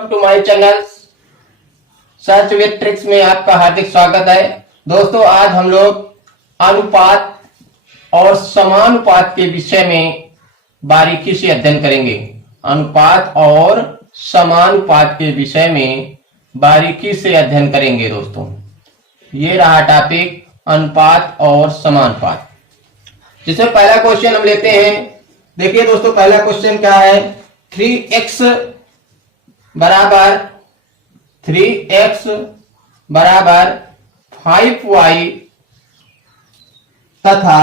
To my channel search with tricks में आपका हार्दिक स्वागत है। दोस्तों, आज हम लोग अनुपात और समानुपात के विषय में बारीकी से अध्ययन करेंगे। अनुपात और समानुपात के विषय में बारीकी से अध्ययन करेंगे। दोस्तों, ये रहा टॉपिक अनुपात और समानुपात, जिसमें पहला क्वेश्चन हम लेते हैं। देखिए दोस्तों, पहला क्वेश्चन क्या है? 3x बराबर 5y तथा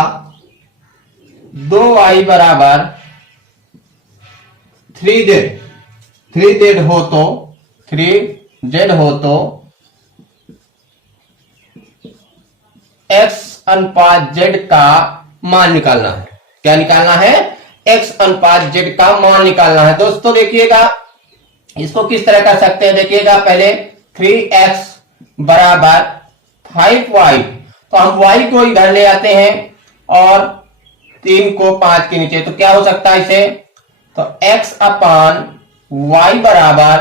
2y बराबर 3z हो तो x अनुपात z का मान निकालना है। क्या निकालना है? x अनुपात z का मान निकालना है। दोस्तों देखिएगा, इसको किस तरह कर सकते हैं? देखिएगा, पहले 3x बराबर 5y, तो हम y को इधर ले आते हैं और 3 को 5 के नीचे, तो क्या हो सकता है इसे? तो x अपान y बराबर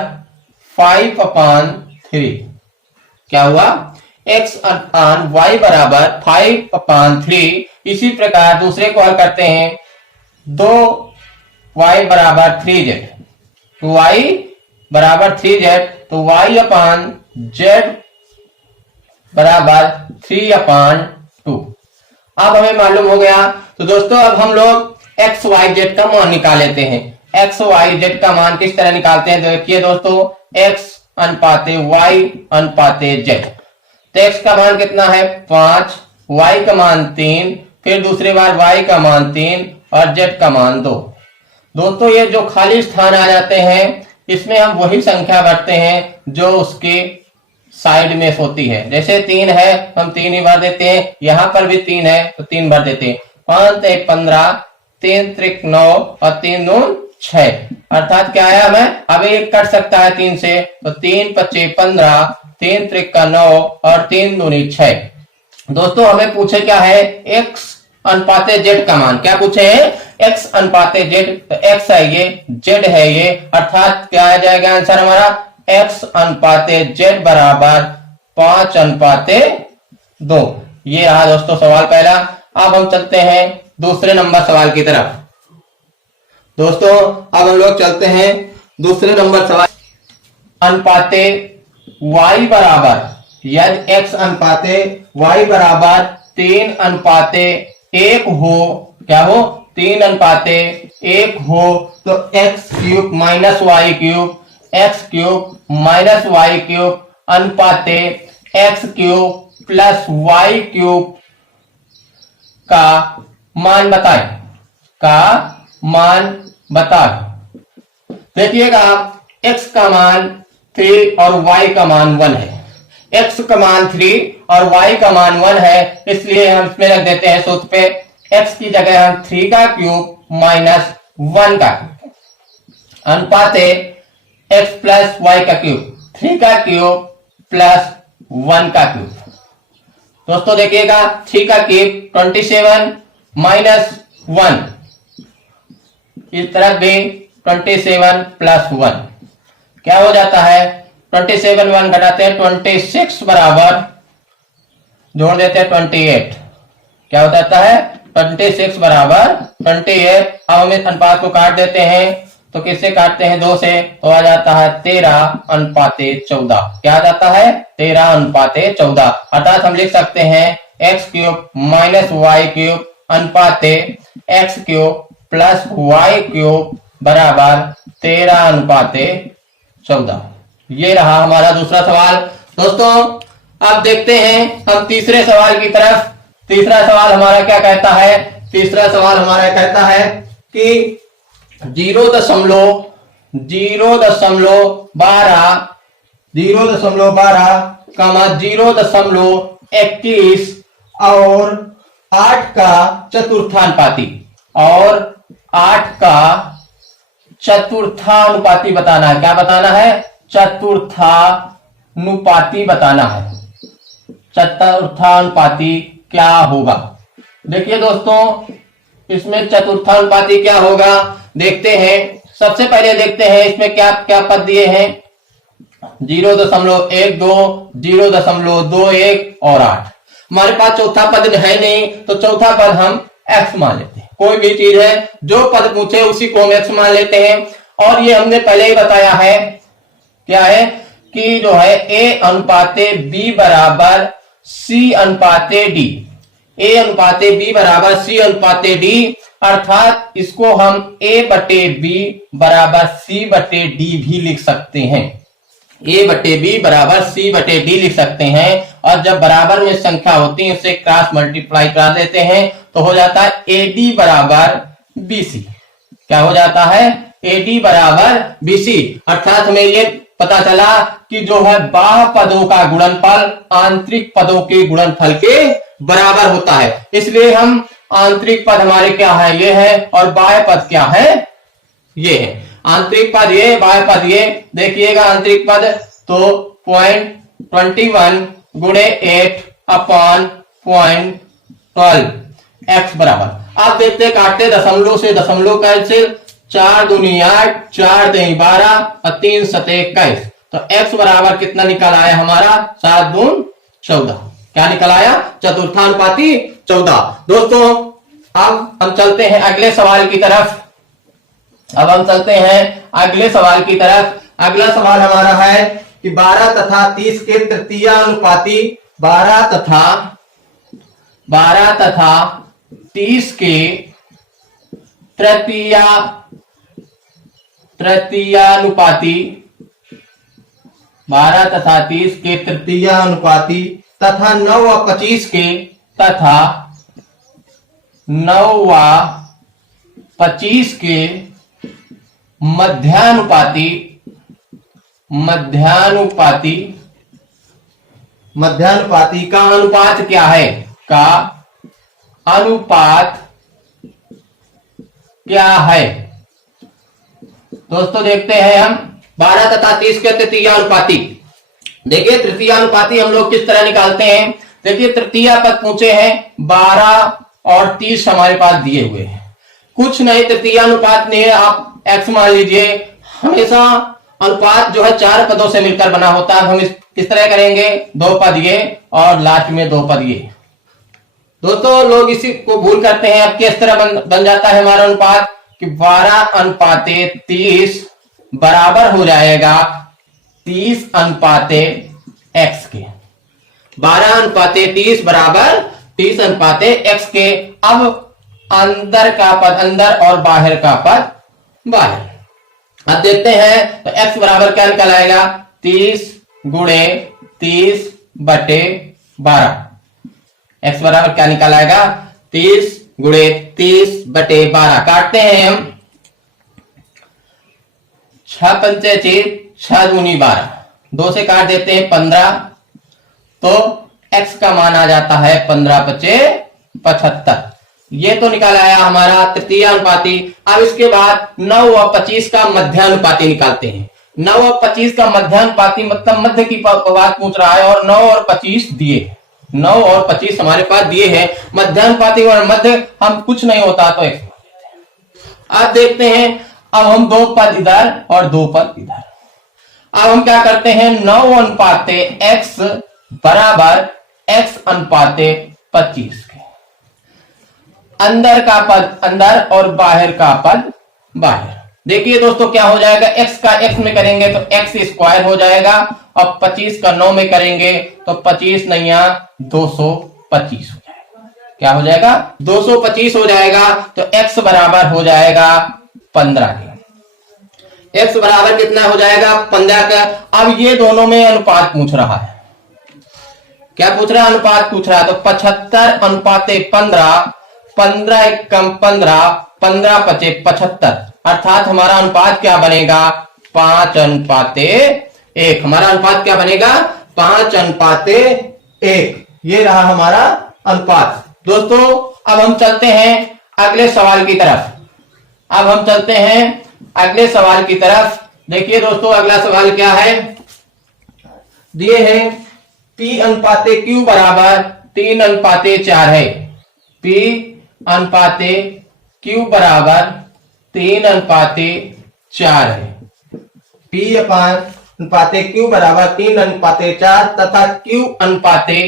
5/3। क्या हुआ? x अपान y बराबर 5/3। इसी प्रकार दूसरे को हल करते हैं। 2y बराबर 3z, तो y बराबर 3z, तो y अपान z बराबर 3/2। अब हमें मालूम हो गया। तो दोस्तों, अब हम लोग x y z का मान निकाल लेते हैं। x y z का मान किस तरह निकालते हैं? देखिए दोस्तों, x अनुपाते y अनुपाते z। तो x का मान कितना है? 5, y का मान 3, फिर दूसरी बार y का मान 3 और z का मान 2। दोस्तों, ये जो खाली स्थान आ जाते हैं, इसमें हम वही संख्या भरते हैं जो उसके साइड में होती है। जैसे 3 है, हम 3 ही भर देते हैं। यहां पर भी 3 है तो 3 भर देते हैं। 5 × 15, 3 × 9 और 3 × 9 6। अर्थात क्या है? हमें अब एक कट सकता है 3 से, तो 3 × 5 = 15, 3 × 9 और 3 × 2 = 6। दोस्तों, हमें पूछे क्या है? x अनुपाते z का मान। क्या पूछे हैं? x अनुपाते z, तो x है ये, z है ये, अर्थात क्या आ जाएगा आंसर हमारा? x अनुपाते z बराबर 5/2। ये रहा दोस्तों सवाल पहला। अब हम चलते हैं दूसरे नंबर सवाल की तरफ। दोस्तों, अब हम लोग चलते हैं दूसरे नंबर सवाल। अनुपाते y बराबर, यदि x अनुपाते y बराबर 3:1 हो, क्या हो? 3:1 हो, तो x³ minus y³ अनुपाते x³ plus y³ का मान बताएं। देखिएगा, x का मान 3 और y का मान 1 है। x का मान 3 और y का मान 1 है, इसलिए हम इसमें रख देते हैं सूत्र पे x की जगह हम 3³ माइनस 1 का अनुपाते x प्लस y का क्यूब, 3³ प्लस 1 का क्यूब। दोस्तों देखिएगा, 3³ 27 माइनस 1, इस तरफ भी 27 प्लस 1 क्या हो जाता है? 27 1 घटाते हैं 26 बराबर, जोड़ देते हैं 28। क्या हो जाता है? 26 बराबर 28। अब हम इस अनुपात को काट देते हैं, तो किससे काटते हैं? 2 से, तो आ जाता है 13:14। क्या आ जाता है? 13:14। अर्थात हम लिख सकते हैं x³ minus y³ अनुपाते x³ plus y³ बराबर 13:14। ये रहा हमारा दूसरा सवाल। दोस्तों, अब देखते हैं हम तीसरे सवाल की तरफ। तीसरा सवाल हमारा क्या कहता है? तीसरा सवाल हमारा कहता है कि 0.12 0.21 और 8 का चतुर्थानुपाती बताना है। क्या बताना है? चतुर्थानुपाती बताना है। चतुर्थानुपाती क्या होगा? देखिए दोस्तों, इसमें चतुर्थानुपाती क्या होगा देखते हैं। सबसे पहले देखते हैं इसमें क्या क्या पद दिए हैं। 0.12, 0.21 और 8। हमारे पास चौथा पद है नहीं, तो चौथा पद हम x मान लेते हैं। कोई भी चीज है जो पद पूछे उसी को हम x मान लेते हैं। और ये हमने पहले ही बताया है, क्या है कि जो है a अनुपाते b बराबर c अनुपाते d, a अनुपाते b बराबर c अनुपाते d, अर्थात इसको हम a बटे b बराबर c बटे d भी लिख सकते हैं। a बटे b बराबर c बटे d लिख सकते हैं। और जब बराबर में संख्या होती है उसे क्रॉस मल्टीप्लाई कर देते हैं तो हो जाता है ad बराबर bc। क्या हो जाता है? ad बराबर bc। अर्थात हमें ये पता चला कि जो है बाह्य पदों का गुणनफल आंतरिक पदों के गुणनफल के बराबर होता है। इसलिए हम आंतरिक पद हमारे क्या है? ये है। और बाह्य पद क्या है? ये है। आंतरिक पद ये, बाह्य पद ये। देखिएगा आंतरिक पद तो 0.21 गुणे 8 अपॉन 0.12 x बराबर। आप देखते काटते दशमलव से दशमलव कैसे, 4 दूनी 8, 4 दूनी 12 और 3 सते 21। तो x बराबर कितना निकल आया हमारा? 7 दून 14। क्या निकल आया? चतुर्थानुपाती 14। दोस्तों अब हम चलते हैं अगले सवाल की तरफ। अगला सवाल हमारा है कि 12 तथा 30 के तृतीयानुपाती, 12 तथा 30 के तृतीयानुपाती, 12 तथा 30 के तृतीयानुपाती तथा 9 व 25 के, तथा 9 व 25 के मध्यानुपाती का अनुपात क्या है? का अनुपात क्या है? दोस्तों देखते हैं हम 12 तथा 30 के तृतीयानुपाती। देखिए तृतीयानुपाती हम लोग किस तरह निकालते हैं। देखिए तृतीया पद पूछे हैं, 12 और 30 हमारे पास दिए हुए हैं। कुछ नहीं, तृतीयानुपात नहीं है, आप x मान लीजिए। हमेशा अनुपात जो है 4 पदों से मिलकर बना होता है। हम किस तरह करेंगे? 2 पद ये और लास्ट में 2 पद ये। दोस्तों लोग इसी को भूल करते हैं। अब किस तरह बन जाता है हमारा अनुपात कि 12 अनुपाते 30 बराबर हो जाएगा 30 अनुपाते x के। 12 अनुपाते 30 बराबर 30 अनुपाते x के। अब अंदर का पद अंदर और बाहर का पद बाहर। अब देखते हैं तो x बराबर क्या निकल आएगा? 30 गुणे 30 बटे 12। x बराबर क्या निकल आएगा? 30 गुणे 30 बटे 12। काटते हैं हम, 6 पंचे 6 दूनी 12, 2 से काट देते हैं 15। तो x का मान आ जाता है 15 पचे 75। ये तो निकाल आया हमारा तृतीयानुपाती। अब इसके बाद 9 और 25 का मध्यानुपाती निकालते हैं। 9 और 25 का मध्यानुपाती मतलब मध्य की बात पूछ रहा है और 9 और 25 दिए। 9 और 25 हमारे पास दिए हैं। मध्यानुपाती और मध्य हम कुछ नहीं होता तो x मान लेते हैं। अब देखते हैं, अब हम 2 पद इधर और 2 पद इधर। अब हम क्या करते हैं? 9 अनुपाते x बराबर x अनुपाते 25 के। अंदर का पद अंदर और बाहर का पद बाहर। देखिए दोस्तों क्या हो जाएगा? x का x में करेंगे तो x स्क्वायर हो जाएगा और 25 का 9 में करेंगे तो 25 नैया 225 हो जाएगा। क्या हो जाएगा? 225 हो जाएगा। तो x बराबर हो जाएगा 15 के। x बराबर कितना हो जाएगा? 15 का। अब ये दोनों में अनुपात पूछ रहा है। क्या पूछ रहा है? अनुपात पूछ रहा है। तो 75 अनुपाते 15, 15 एक कम 15, 15 पचे 75। अर्थात हमारा अनुपात क्या बनेगा? 5 अनुपाते 1। हमारा अनुपात क्या बनेगा? 5 अनुपाते 1। ये रहा हमारा अनुपात। दोस्तों अब हम चलते हैं अगले सवाल की तरफ। देखिए दोस्तों अगला सवाल क्या है? दिए हैं P अनुपाते Q बराबर 3 अनुपाते 4 है। P अनुपाते Q बराबर 3 अनुपाते 4 है। P अनुपाते Q बराबर 3:4 तथा Q अनुपाते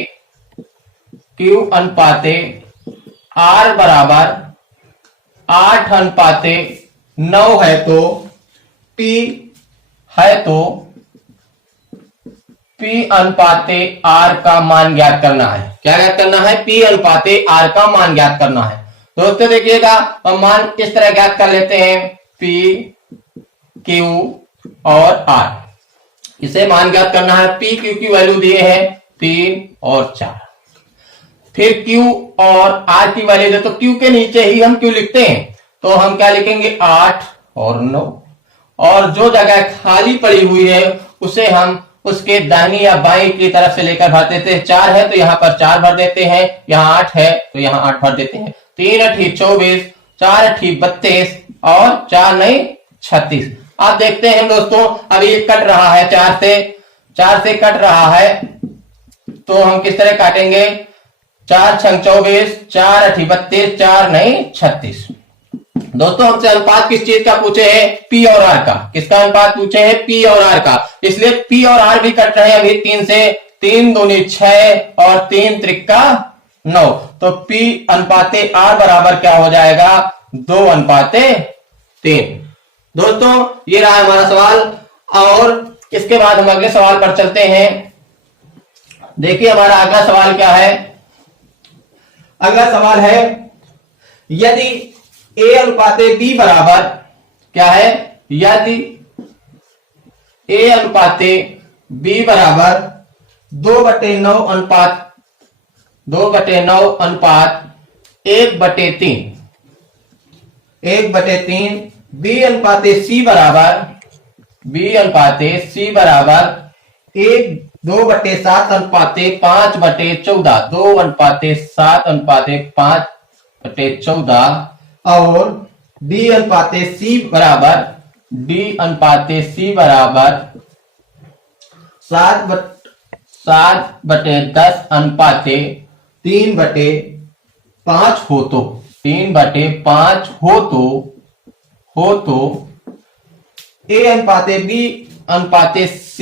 R बराबर 8:9 है तो P अनुपाते R का मान ज्ञात करना है। क्या ज्ञात करना है? P अनुपाते R का मान ज्ञात करना है। दोस्तों देखिएगा, हम मान इस तरह ज्ञात कर लेते हैं, P, Q और R। इसे मान ज्ञात करना है। P, Q की वैल्यू दिए हैं 3 और 4। फिर Q और R की वैल्यू दे, तो Q के नीचे ही हम Q लिखते हैं, तो हम क्या लिखेंगे? 8 और 9। और जो जगह खाली पड़ी हुई है उसे हम उसके दाहिनी या बाई की तरफ से लेकर भर देते हैं। 4 है तो यहां पर 4 भर देते हैं, यहां 8 है तो यहां 8 भर देते हैं। 3 8 24, 4 8 32 और 4 9 36। आप देखते हैं दोस्तों, अभी ये कट रहा है, 4 से कट रहा है, तो हम किस तरह काटेंगे? 4 6 24, 4 8 32, 4 9 36। दोस्तों हमसे अनुपात किस चीज का पूछे हैं? P और R का। किसका अनुपात पूछे हैं? P और R का। इसलिए P और R भी कट रहे हैं अभी 3 से। 3 दूनी 6 और 3 त्रिका 9, तो P अनुपाते R बराबर क्या हो जाएगा? 2:3। दोस्तों ये रहा हमारा सवाल, और इसके बाद हम अगले सवाल पर चलते हैं। देखिए हमारा अगला सवाल क्या है? अगला सवाल है, यदि A अनुपाते B बराबर क्या है? यदि A अनुपाते B बराबर 2/9 अनुपात 1/3, 1/3, B अनुपाते C बराबर 2/7 अनुपाते 5/14, 2:7 अनुपाते 5/14, और D अनुपाते C बराबर 7/10 अनुपाते 3/5 हो तो 3/5 हो तो A अनुपाते B अनुपाते C,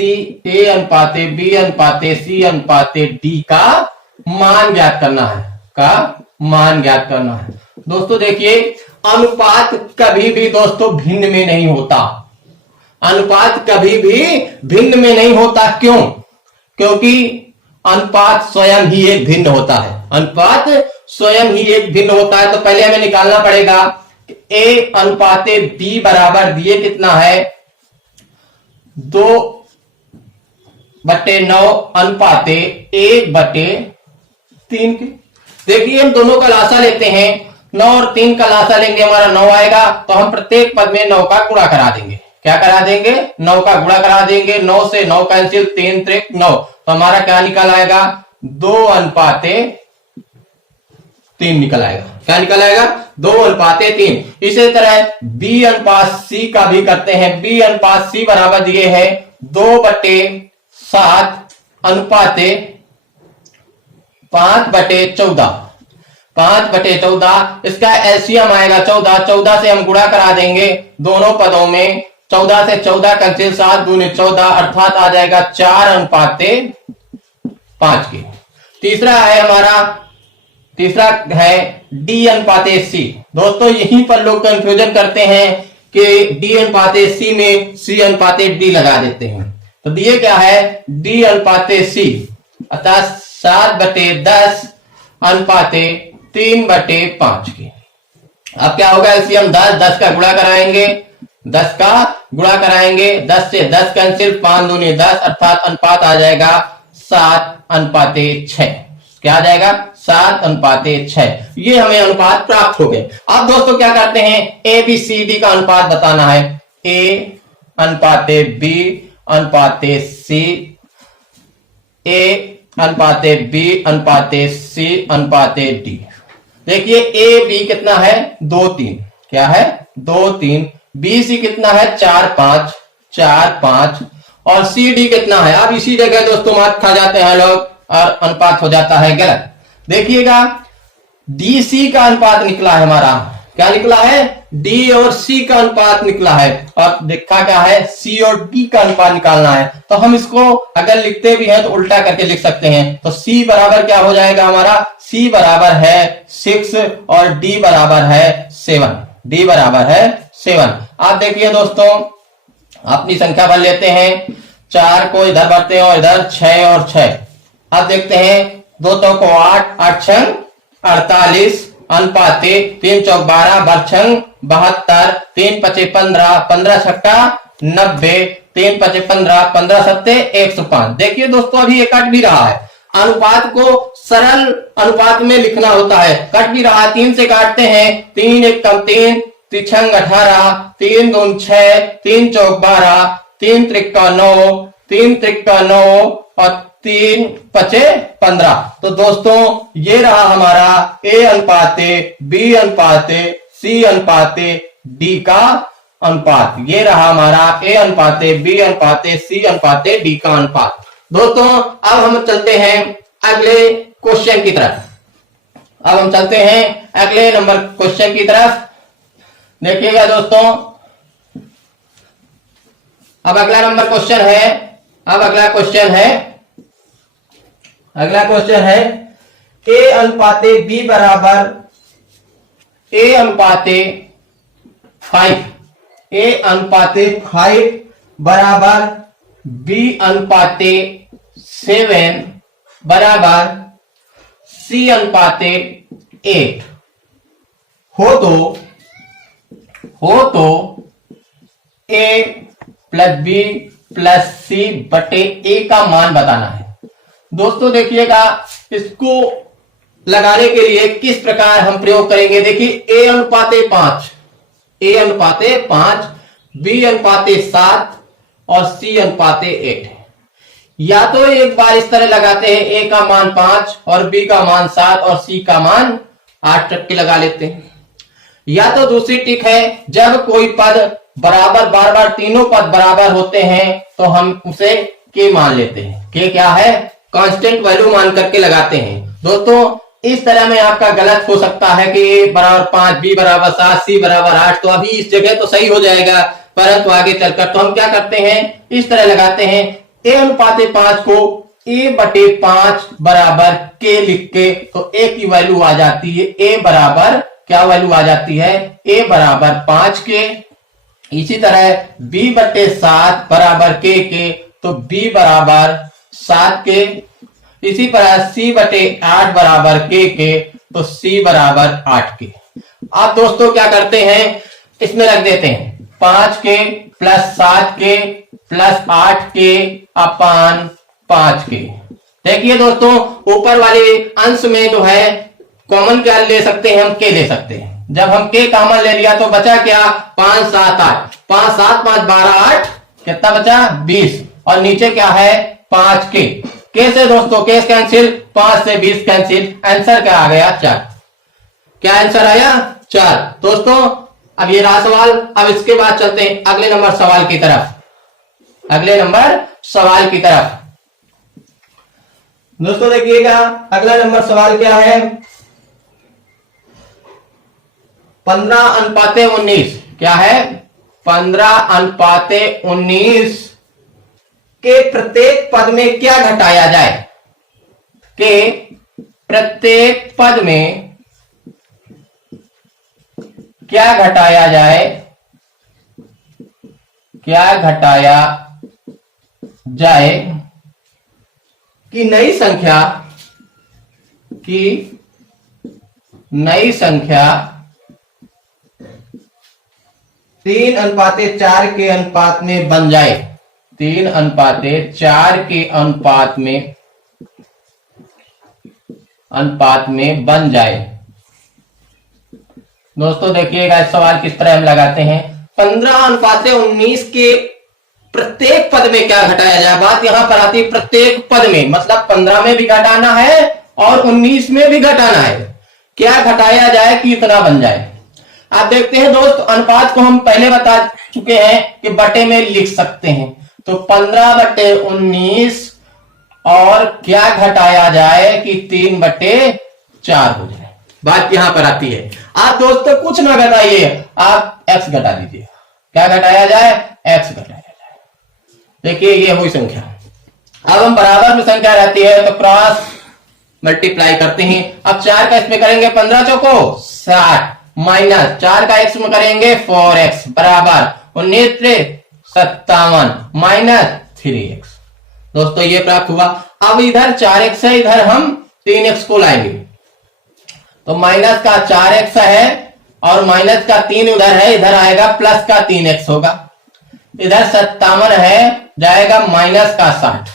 A अनुपाते B अनुपाते C अनुपाते D का मान ज्ञात करना है। दोस्तों देखिए, अनुपात कभी भी दोस्तों भिन्न में नहीं होता। अनुपात कभी भी भिन्न में नहीं होता। क्यों? क्योंकि अनुपात स्वयं ही एक भिन्न होता है। अनुपात स्वयं ही एक भिन्न होता है। तो पहले हमें निकालना पड़ेगा कि A अनुपाते B बराबर दिए कितना है? 2/9 अनुपाते 1/3 के। देखिए हम दोनों का लासा लेते हैं, 9 और 3 का लासा लेंगे, हमारा 9 आएगा, तो हम प्रत्येक पद में 9 का गुणा करा देंगे। क्या करा देंगे? 9 का गुणा करा देंगे। 9 से 9 कैंसिल, 3 त्रिक 9, तो हमारा क्या निकल आएगा? 2:3 निकल आएगा। क्या निकल आएगा? 2:3। इसी तरह B अनुपात C का भी करते हैं। B अनुपात C बराबर दिए है 2/7 अनुपाते 5/14, 5/14। इसका एलसीएम आएगा 14, 14 से हम गुणा करा देंगे दोनों पदों में। 14 से 14 कैंसिल, 7 दूनी 14, अर्थात आ जाएगा 4:5 के। तीसरा है D अनुपाते C। दोस्तों यहीं पर लोग कंफ्यूजन करते हैं कि D अनुपाते C में C अनुपाते D लगा देते हैं। तो दिए क्या है? D अनुपाते C, अर्थात 7/10 अनुपाते 3/5 की। अब क्या होगा? एलसीएम 10 का गुणा कराएंगे, 10 से 10 कैंसिल, 5 दूनी 10, अर्थात अनुपात आ जाएगा 7:6। क्या आ जाएगा? 7:6। ये हमें अनुपात प्राप्त हो गए। अब दोस्तों क्या करते हैं? ABCD का अनुपात बताना है। A अनुपाते B अनुपाते C, A अनुपाते B अनुपाते C अनुपाते D। देखिए A B कितना है? 2 3। क्या है? 2 3। B C कितना है? 4 5, 4 5। और C D कितना है? अब इसी जगह दोस्तों मात खा जाते हैं लोग और अनुपात हो जाता है गलत। देखिएगा DC का अनुपात निकला है हमारा क्या निकला है? डी और सी का अनुपात निकला है। और देखा क्या है? सी और डी का अनुपात निकालना है। तो हम इसको अगर लिखते भी हैं तो उल्टा करके लिख सकते हैं। तो सी बराबर क्या हो जाएगा हमारा? सी बराबर है 6 और डी बराबर है 7। डी बराबर है 7। आप देखिए दोस्तों, अपनी संख्या भर लेते हैं। 4 को इधर भरते हैं और इधर 6 और 6। अब देखते हैं, 2 तो को 8, 8 छंग 48, अनुपाते 3 चौक 12, बरछंग 72, 3 पचे 15, 15 छक्का 90, 3 पचे 15, 15 सत्ते 105। देखिए दोस्तों, अभी ये कट भी रहा है। अनुपात को सरल अनुपात में लिखना होता है। कट भी रहा है, 3 से काटते हैं। 3 1 कम 3, तिछंग 18, 3 दून 6, 3 चौक 12, 3 त्रिक्का 9, 3 त्रिक्का 9 और 3 पचे 15। तो दोस्तों ये रहा हमारा ए अनुपाते बी अनुपाते सी अनुपाते डी का अनुपात। ये रहा हमारा ए अनुपाते बी अनुपाते सी अनुपाते डी का अनुपात। दोस्तों अब हम चलते हैं अगले क्वेश्चन की तरफ। अब हम चलते हैं अगले नंबर क्वेश्चन की तरफ। देखिएगा दोस्तों, अब अगला नंबर क्वेश्चन है। अब अगला क्वेश्चन है ए अनुपाते बी बराबर ए अनुपाते 5। ए अनुपाते 5 बराबर बी अनुपाते 7 बराबर सी अनुपाते 8 हो तो ए प्लस बी प्लस सी बटे ए का मान बताना है। दोस्तों देखिएगा, इसको लगाने के लिए किस प्रकार हम प्रयोग करेंगे। देखिए, ए अनुपाते 5, ए अनुपाते 5, बी अनुपाते 7 और सी अनुपाते 8 है। या तो एक बार इस तरह लगाते हैं, ए का मान 5 और बी का मान 7 और सी का मान 8 रख के लगा लेते हैं। या तो दूसरी टिक है, जब कोई पद बराबर बार बार तीनों पद बराबर होते हैं तो हम उसे के मान लेते हैं। के क्या है? कांस्टेंट वैल्यू मान करके लगाते हैं। दोस्तों इस तरह में आपका गलत हो सकता है कि ए बराबर 5, बी बराबर 7, सी बराबर 8। तो अभी इस जगह तो सही हो जाएगा, परंतु आगे चलकर तो हम क्या करते हैं, इस तरह लगाते हैं। ए अनुपाते 5 को ए बटे 5 बराबर के लिख के तो ए की वैल्यू आ जाती है। ए बराबर क्या वैल्यू आ जाती है? ए बराबर 5 के। इसी तरह बी बटे 7 बराबर के तो बी बराबर 7 के। इसी तरह सी बटे 8 बराबर के तो सी बराबर 8 के। अब दोस्तों क्या करते हैं, इसमें रख देते हैं 5 के प्लस 7 के प्लस 8 के अपान 5 के। देखिए दोस्तों, ऊपर वाले अंश में जो है कॉमन क्या ले सकते हैं, हम के ले सकते हैं। जब हम के कॉमन ले लिया तो बचा क्या? 5 7 8, 5 7 5 12 8, कितना बचा? 20। और नीचे क्या है? 5 के से दोस्तों केस कैंसिल, 5 से 20 कैंसिल। आंसर क्या आ गया? 4। क्या आंसर आया? 4। दोस्तों अब ये रहा सवाल। अब इसके बाद चलते हैं अगले नंबर सवाल की तरफ। अगले नंबर सवाल की तरफ दोस्तों देखिएगा, अगला नंबर सवाल क्या है? 15 अनुपाते 19। क्या है? 15 अनुपाते 19 के प्रत्येक पद में क्या घटाया जाए? के प्रत्येक पद में क्या घटाया जाए? क्या घटाया जाए कि नई संख्या 3 अनुपाते 4 के अनुपात में बन जाए। 3 अनुपाते 4 के अनुपात में बन जाए। दोस्तों देखिएगा, इस सवाल किस तरह हम लगाते हैं। 15 अनुपाते 19 के प्रत्येक पद में क्या घटाया जाए। बात यहां पर आती है प्रत्येक पद में, मतलब 15 में भी घटाना है और 19 में भी घटाना है। क्या घटाया जाए कि इतना बन जाए। आप देखते हैं दोस्त, अनुपात को हम पहले बता चुके हैं कि बटे में लिख सकते हैं। तो 15 बटे 19 और क्या घटाया जाए कि 3 बटे 4 हो जाए। बात यहां पर आती है। आप दोस्तों कुछ ना घटाइए, आप x घटा दीजिए। क्या घटाया जाए? x घटाया जाए। देखिए ये हुई संख्या। अब हम बराबर में संख्या रहती है तो क्रॉस मल्टीप्लाई करते हैं। अब 4 का इसमें करेंगे 15 चौको 60 माइनस 4 का x में करेंगे 4x बराबर 19 57 माइनस 3x। दोस्तों ये प्राप्त हुआ। अब इधर 4x है, इधर हम 3x को लाएंगे तो माइनस का 4x है और माइनस का 3 उधर है, इधर आएगा प्लस का 3x होगा। इधर 57 है, जाएगा माइनस का 60।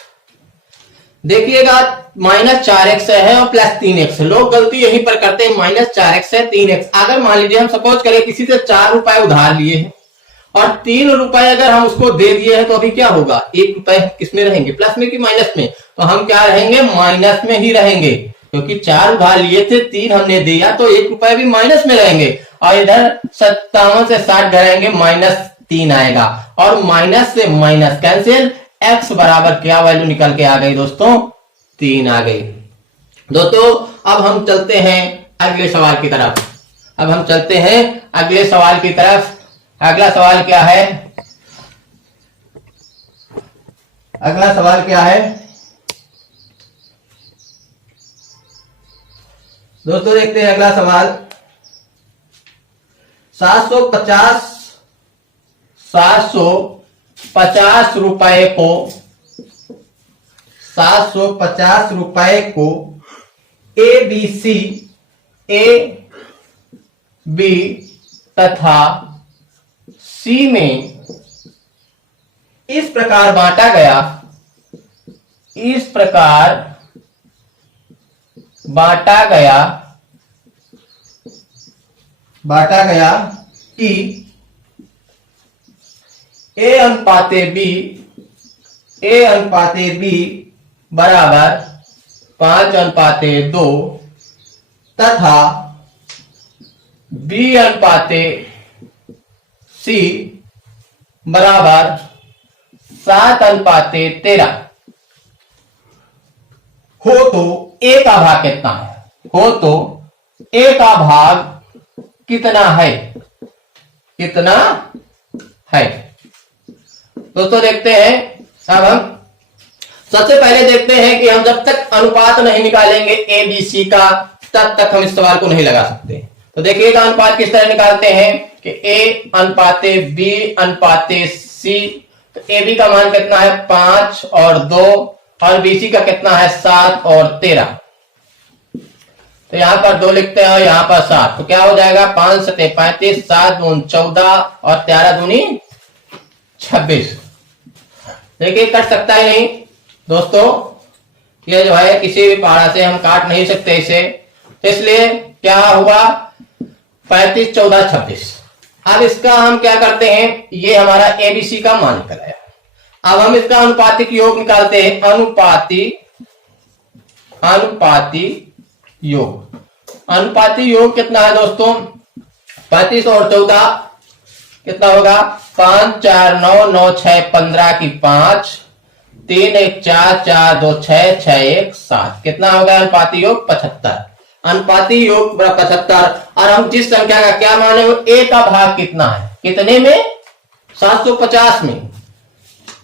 देखिएगा माइनस 4x है और प्लस 3x। लोग गलती यहीं पर करते हैं, माइनस 4x है 3x। अगर मान लीजिए हम सपोज करें किसी से 4 रुपए उधार लिए हैं और 3 रुपए अगर हम उसको दे दिए हैं तो अभी क्या होगा? 1 रुपए किसमें रहेंगे? प्लस में कि माइनस में? तो हम क्या रहेंगे? माइनस में ही रहेंगे, क्योंकि 4 उधार लिए थे, 3 हमने दिया तो 1 रुपए भी माइनस में रहेंगे। और इधर 57 से 60 घटाएंगे -3 आएगा और माइनस से माइनस कैंसिल। x बराबर क्या वैल्यू निकल के आ गई दोस्तों? 3 आ गई। दोस्तों अब हम चलते हैं अगले सवाल की तरफ। अब हम चलते हैं अगले सवाल की तरफ। अगला सवाल क्या है? अगला सवाल क्या है दोस्तों? देखते हैं अगला सवाल। 750 रुपए को 750 रुपए को ए बी तथा सी में इस प्रकार बांटा गया, इस प्रकार बांटा गया कि ए अनुपाते बी बराबर 5:2 तथा बी अनुपाते सी बराबर 7:13 हो तो ए का भाग कितना है? हो तो ए का भाग कितना है? कितना है दोस्तों? देखते हैं। अब हम सबसे पहले देखते हैं कि हम जब तक अनुपात नहीं निकालेंगे ए बी सी का, तब तक हम इस सवाल को नहीं लगा सकते। तो देखिएगा अनुपात किस तरह निकालते हैं कि ए अनुपाते बी अनुपाते सी। तो ए बी का मान कितना है? 5 और 2 और बी सी का कितना है? 7 और 13। तो यहां पर 2 लिखते हैं और यहां पर 7। तो क्या हो जाएगा? 5 7 35, 7 दूनी 14 और 13 दूनी 26। देखिए कट सकता है नहीं दोस्तों, ये जो है किसी भी पहाड़ा से हम काट नहीं सकते इसे, इसलिए क्या हुआ? 35 14 26। अब इसका हम क्या करते हैं? ये हमारा एबीसी का मान निकल आया। अब हम इसका अनुपातिक योग निकालते हैं। अनुपाती योग कितना है दोस्तों? 35 और 14 कितना होगा? 5 4 9 9 6 15 की 5, 3 1 4 4 2 6 6 1 7। कितना होगा अनुपाती योग? 75। अनुपाती योग 75। और हम जिस संख्या का क्या माने वो ए का भाग कितना है? कितने में? 750 में।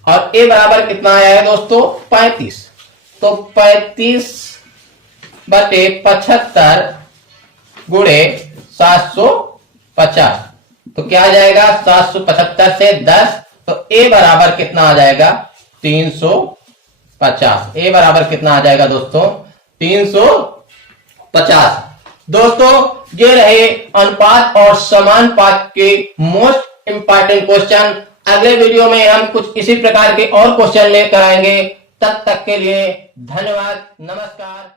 और ए बराबर कितना आया है दोस्तों? 35। तो 35/75 गुणे 750। तो क्या आ जाएगा? 775 से 10। तो ए बराबर कितना आ जाएगा? 350। ए बराबर कितना आ जाएगा दोस्तों? 350। दोस्तों ये रहे अनुपात और समानुपात के मोस्ट इंपॉर्टेंट क्वेश्चन। अगले वीडियो में हम कुछ इसी प्रकार के और क्वेश्चन लेकर आएंगे। तब तक के लिए धन्यवाद, नमस्कार।